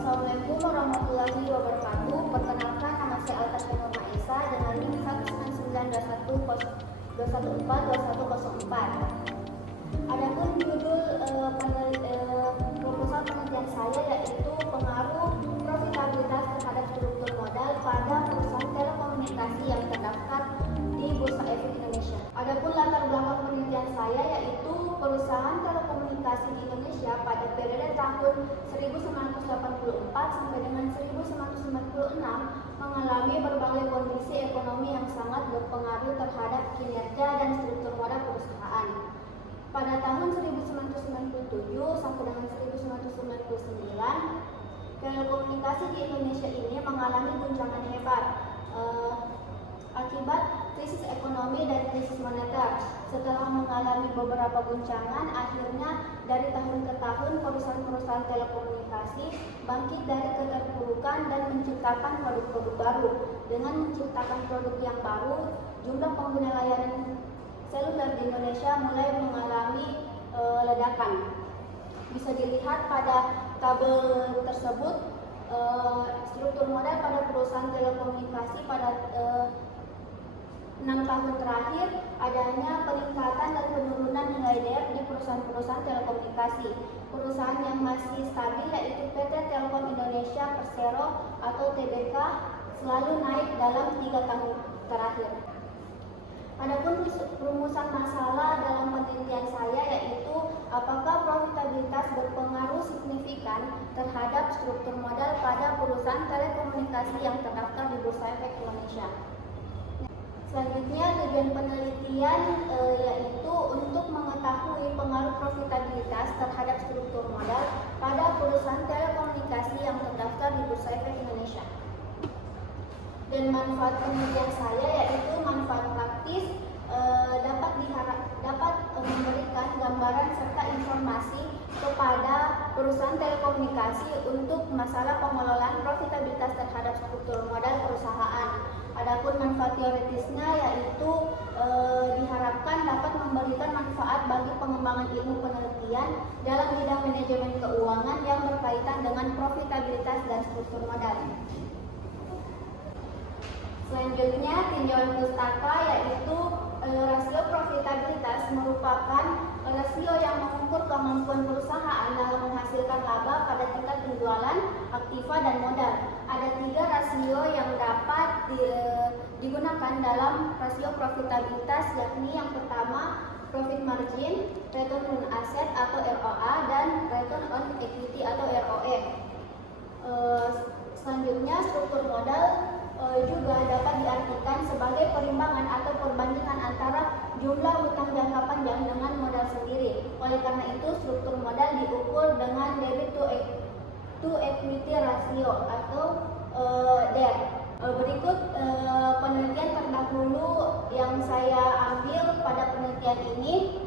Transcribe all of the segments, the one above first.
Assalamualaikum warahmatullahi wabarakatuh. Perkenalkan, nama saya Altasya Nurma Esa dengan NIM 19921142104. Adapun judul proposal penelitian saya yaitu pengaruh profitabilitas terhadap struktur modal pada perusahaan telekomunikasi yang terdaftar di Bursa Efek Indonesia. Adapun latar belakang penelitian saya yaitu perusahaan telekomunikasi di Indonesia pada periode tahun 1984 sampai dengan 1996 mengalami berbagai kondisi ekonomi yang sangat berpengaruh terhadap kinerja dan struktur modal perusahaan. Pada tahun 1997 sampai dengan 1999, telekomunikasi di Indonesia ini mengalami guncangan hebat akibat krisis ekonomi dan krisis moneter. Setelah mengalami beberapa guncangan, akhirnya dari tahun ke tahun perusahaan-perusahaan telekomunikasi bangkit dari keterpurukan dan menciptakan produk-produk baru. Dengan menciptakan produk yang baru, jumlah pengguna layanan seluler di Indonesia mulai mengalami ledakan. Bisa dilihat pada tabel tersebut, struktur modal pada perusahaan telekomunikasi pada 6 tahun terakhir adanya peningkatan dan penurunan nilai DEF di perusahaan-perusahaan telekomunikasi. Perusahaan yang masih stabil yaitu PT Telkom Indonesia Persero atau TBK selalu naik dalam 3 tahun terakhir. Adapun rumusan masalah dalam penelitian saya yaitu apakah profitabilitas berpengaruh signifikan terhadap struktur modal pada perusahaan telekomunikasi yang terdaftar di Bursa Efek Indonesia. Selanjutnya, tujuan penelitian yaitu untuk mengetahui pengaruh profitabilitas terhadap struktur modal pada perusahaan telekomunikasi yang terdaftar di Bursa Efek Indonesia. Dan manfaat penelitian saya yaitu manfaat praktis dapat memberikan gambaran serta informasi kepada perusahaan telekomunikasi untuk masalah pengelolaan profitabilitas terhadap struktur modal perusahaan. Adapun manfaat teoritisnya yaitu diharapkan dapat memberikan manfaat bagi pengembangan ilmu penelitian dalam bidang manajemen keuangan yang berkaitan dengan profitabilitas dan struktur modal. Selanjutnya, tinjauan pustaka yaitu rasio profitabilitas merupakan rasio yang mengukur kemampuan perusahaan dalam menghasilkan laba pada tingkat penjualan, aktiva, dan modal. Ada 3 rasio yang dapat digunakan dalam rasio profitabilitas, yakni yang pertama profit margin, return on asset atau ROA, dan return on equity atau ROE. Selanjutnya, struktur modal juga dapat diartikan sebagai perimbangan atau perbandingan antara jumlah utang jangka panjang dengan modal sendiri. Oleh karena itu, struktur modal diukur dengan debit to equity ratio atau DER. Berikut penelitian terdahulu yang saya ambil pada penelitian ini.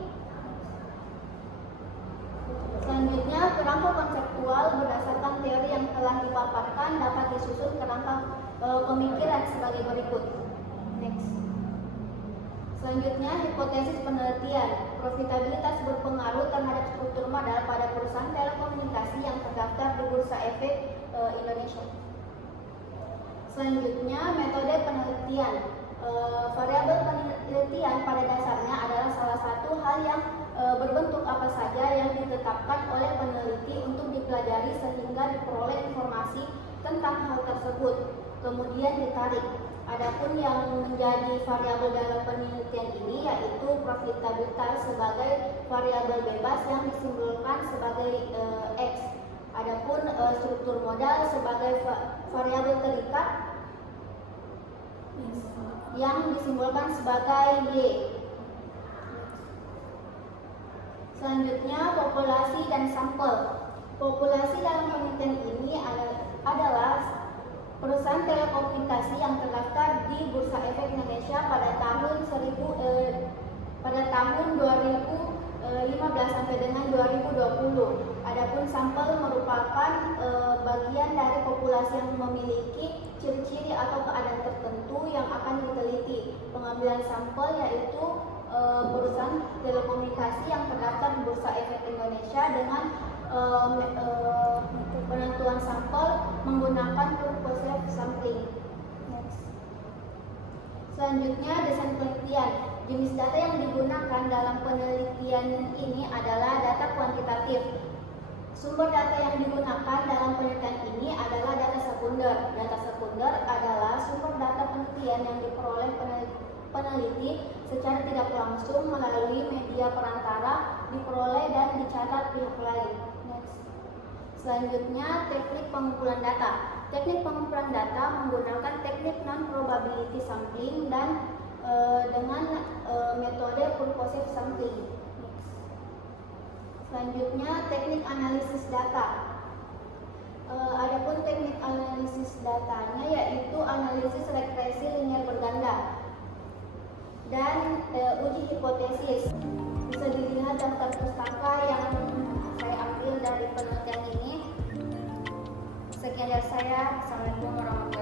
Selanjutnya, kerangka konseptual berdasarkan teori yang telah dipaparkan dapat disusun kerangka pemikiran sebagai berikut. Next. Selanjutnya, hipotesis penelitian. Profitabilitas berpengaruh terhadap struktur modal pada perusahaan telekomunikasi yang terdaftar di Bursa Efek Indonesia. Selanjutnya, metode penelitian. Variabel penelitian pada dasarnya adalah salah satu hal yang berbentuk apa saja yang ditetapkan oleh peneliti untuk dipelajari sehingga diperoleh informasi tentang hal tersebut, kemudian ditarik. Adapun yang menjadi variabel dalam penelitian ini yaitu profitabilitas sebagai variabel bebas yang disimbolkan sebagai X. Adapun struktur modal sebagai variabel terikat yang disimbolkan sebagai Y. Selanjutnya, populasi dan sampel. Populasi dalam penelitian ini adalah perusahaan telekomunikasi yang terdaftar di Bursa Efek Indonesia pada tahun 2015 sampai dengan 2020. Adapun sampel merupakan bagian dari populasi yang memiliki ciri-ciri atau keadaan tertentu yang akan diteliti. Pengambilan sampel yaitu perusahaan telekomunikasi yang terdaftar di Bursa Efek Indonesia dengan penentuan sampel Selanjutnya, desain penelitian. Jenis data yang digunakan dalam penelitian ini adalah data kuantitatif. Sumber data yang digunakan dalam penelitian ini adalah data sekunder. Data sekunder adalah sumber data penelitian yang diperoleh peneliti secara tidak langsung melalui media perantara, diperoleh dan dicatat pihak lain. Next. Selanjutnya, teknik pengumpulan data. Teknik pengumpulan data menggunakan teknik non-probability sampling dan dengan metode purposive sampling. Selanjutnya, teknik analisis data. Adapun teknik analisis datanya yaitu analisis regresi linear berganda dan uji hipotesis. Bisa dilihat daftar pustaka yang saya ambil dari penelitian ini. Sekian dari saya. Assalamualaikum warahmatullahi wabarakatuh.